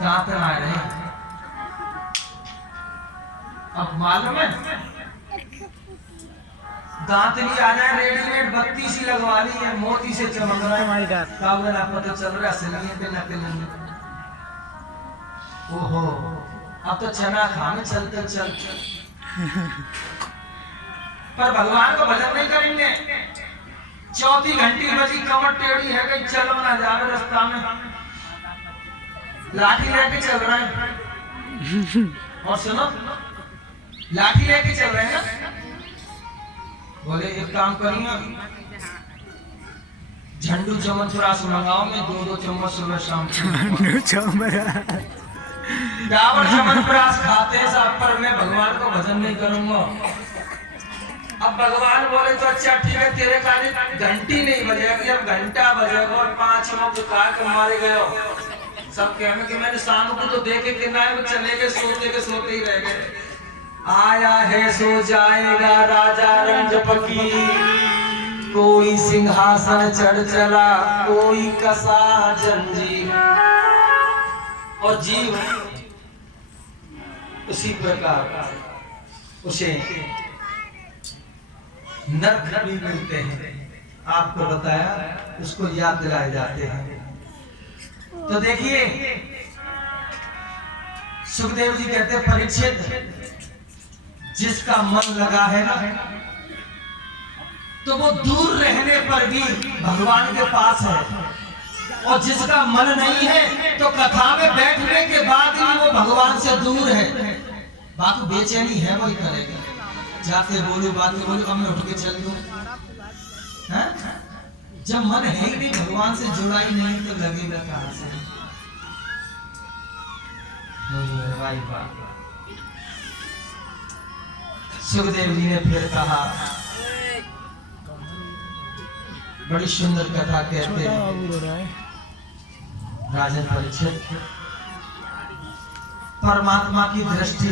दांत आ रहे हैं। अब मालूम है दांत भी आ जाए रेडीमेड बत्ती सी लगवा ली है, मोती से चमक रहा है, कागज आपको तो चल रहा है पे नकल। ओहो अब तो चना खाने चलते चलते। पर भगवान को भजन नहीं करेंगे। चौथी घंटी बजी, कमर टेढ़ी है गई, चलो ना जावे रास्ता में, लाठी लेके चल रहा है। और सुनो लाठी लेके चल रहे हैं ना, बोले एक काम करिए झंडू चमनप्राश मंगाओ में 2-2 चम्मच सुबह शाम डाबर चमनप्राश खाते सब, पर मैं भगवान को भजन नहीं करूंगा। अब भगवान बोले तो अच्छा ठीक है, तेरे खाली घंटी नहीं बजेगी, अब घंटा बजेगा और 5 लोग चुका के मारे गए। सब कहने कि मैंने शाम को तो देखे कि ना चले गए, सोते के सोते ही रह गए। आया है सो जाएगा राजा रंजपकी, कोई सिंहासन चढ़ चला, कोई कसा जंजीर। और जीव उसी प्रकार उसे नरक भी मिलते हैं, आपको बताया, उसको याद दिलाए जाते हैं। तो देखिए सुखदेव जी कहते हैं परीक्षित जिसका मन लगा है ना, तो वो दूर रहने पर भी भगवान के पास है, और जिसका मन नहीं है तो कथा में बैठने के बाद भी वो भगवान से दूर है। बाकी बेचैनी है वही करेगा, जाते बोलो बातें बोलो, अब मैं उठ के चल दूं। जब मन है ही नहीं, भगवान से जुड़ा ही नहीं, तो लगेगा कहां से। भाई वाह, सुखदेव जी ने फिर कहा, बड़ी सुंदर कथा कहते हैं राजन परीक्षित, परमात्मा की दृष्टि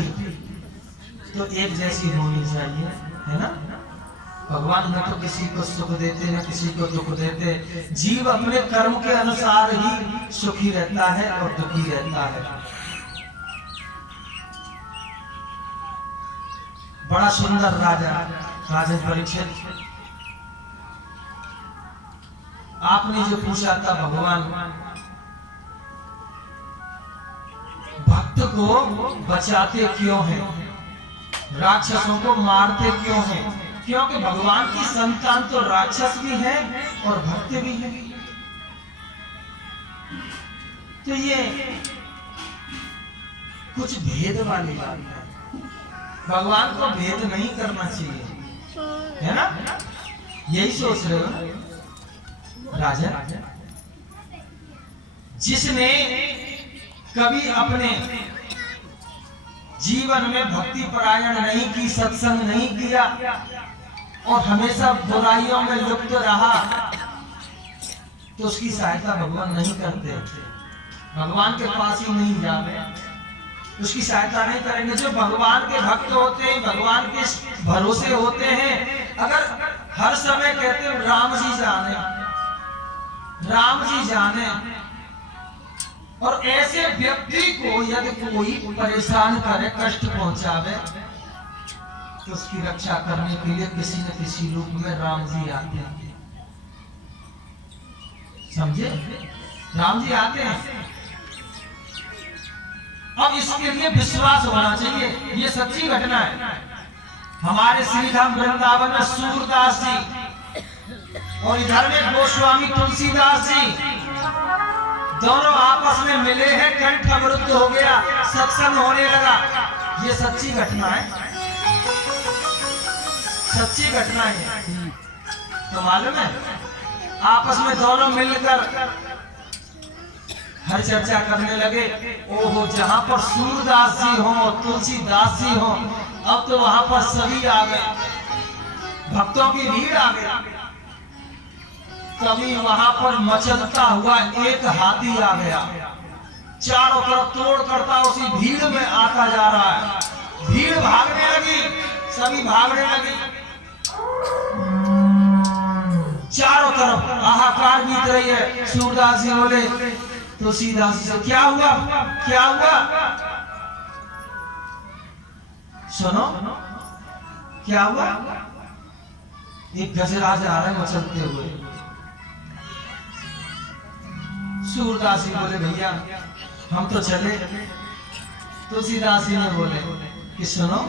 तो एक जैसी होनी चाहिए, है ना। भगवान न तो किसी को सुख देते न किसी को दुख देते, जीव अपने कर्म के अनुसार ही सुखी रहता है और दुखी रहता है। बड़ा सुंदर राजा राजन परीक्षित, आपने जो पूछा था भगवान भक्त को बचाते क्यों हैं, राक्षसों को मारते क्यों हैं? क्योंकि भगवान की संतान तो राक्षस भी है और भक्त भी है। तो ये कुछ भेद वाली बात है, भगवान को भेद नहीं करना चाहिए, है ना। यही सोच रहे हो राजा। जिसने कभी अपने जीवन में भक्ति परायण नहीं की, सत्संग नहीं किया और हमेशा बुराइयों में लिप्त रहा, तो उसकी सहायता भगवान नहीं करते, भगवान के पास ही नहीं जावे, उसकी सहायता नहीं करेंगे। जो भगवान के भक्त होते हैं, भगवान के भरोसे होते हैं, अगर हर समय कहते हैं राम जी जाने, राम जी जाने, और ऐसे व्यक्ति को यदि कोई परेशान करे, कष्ट पहुंचावे, तो उसकी रक्षा करने के लिए किसी न किसी रूप में राम जी आते हैं। समझे, राम जी आते हैं। अब इसके लिए विश्वास होना चाहिए, ये सच्ची घटना है। हमारे श्रीधाम वृंदावन में सूरदास जी और इधर में गोस्वामी तुलसीदास जी दोनों आपस में मिले हैं, कंठ अवरुद्ध हो गया, सत्संग होने लगा। ये सच्ची घटना है, सच्ची घटना है। तो मालूम है, आपस में दोनों मिलकर हर चर्चा करने लगे। ओहो, जहां पर सूरदास जी हो, तुलसीदास जी हो, अब तो वहां पर सभी आ गए, भक्तों की भीड़ आ गई। कभी वहां पर मचलता हुआ एक हाथी आ गया, चारों तरफ तोड़ करता उसी भीड़ में आता जा रहा है। भीड़ भागने लगी, सभी भागने लगी। चारों तरफ हाहाकार बीत रही है। सूरदास जी बोले तुलसीदास जी से, क्या हुआ क्या हुआ? सुनो क्या हुआ? एक गजराज आ रहा है मचलते हुए। सूरदास जी बोले भैया हम तो चले। तुलसीदास जी ने बोले कि सुनो,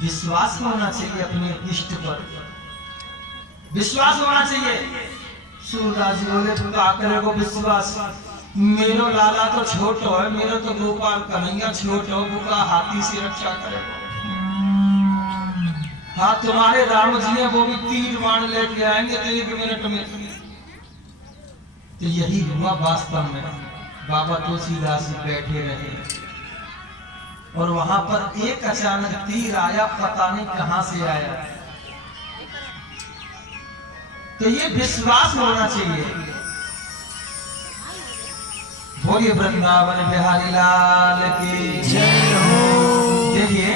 विश्वास होना चाहिए अपने इष्ट पर, विश्वास होना चाहिए। सूरदास जी बोले का करे को विश्वास, मेरो लाला तो छोटो है, मेरो तो गोपाल कन्हैया छोटो, बुका हाथी से रक्षा करे। हाँ तुम्हारे राम जी ने वो भी तीर बाण लेके आएंगे तो 1 मिनट में। तो यही हुआ वास्तव में। बाबा तुलसीदास जी बैठे रहे और वहां पर एक अचानक तीर आया, पता नहीं कहां से आया। तो ये विश्वास होना चाहिए। बोलिए वृंदावन बिहारी लाल की जय हो। देखिए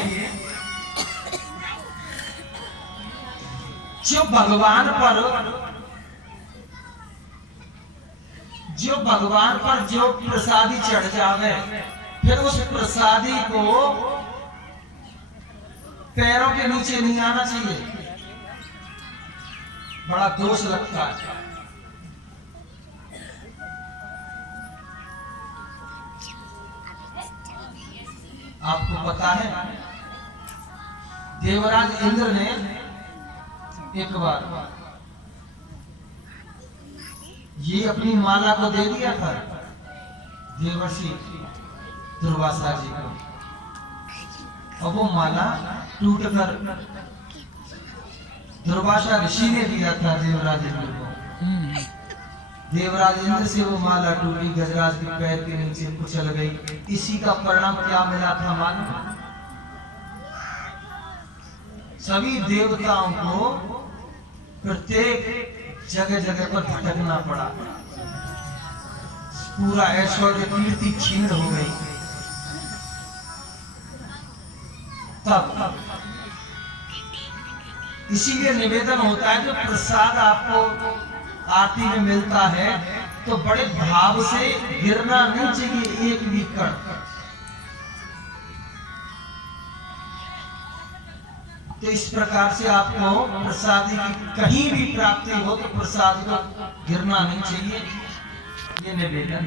जो भगवान पर जो प्रसादी चढ़ जावे, फिर उस प्रसादी को पैरों के नीचे नहीं आना चाहिए, बड़ा दोष लगता है। आपको पता है देवराज इंद्र ने एक बार ये अपनी माला को दे दिया था देवर्षि दुर्वासा जी को, और वो माला टूटकर दुर्वासा ऋषि ने दिया था देवराज इंद्र को। देवराज इंद्र से वो माला टूटी, गजराज के पैर के नीचे कुचल गई। इसी का परिणाम क्या मिला था मालूम? सभी देवताओं को प्रत्येक जगह जगह पर भटकना पड़ा, पूरा ऐश्वर्य कीर्ति छीन हो गई। तब इसीलिए निवेदन होता है जो प्रसाद आपको आरती में मिलता है तो बड़े भाव से गिरना नहीं चाहिए एक भी कण। तो इस प्रकार से आपको प्रसाद की कहीं भी प्राप्ति हो तो प्रसाद को गिरना नहीं चाहिए, ये निवेदन।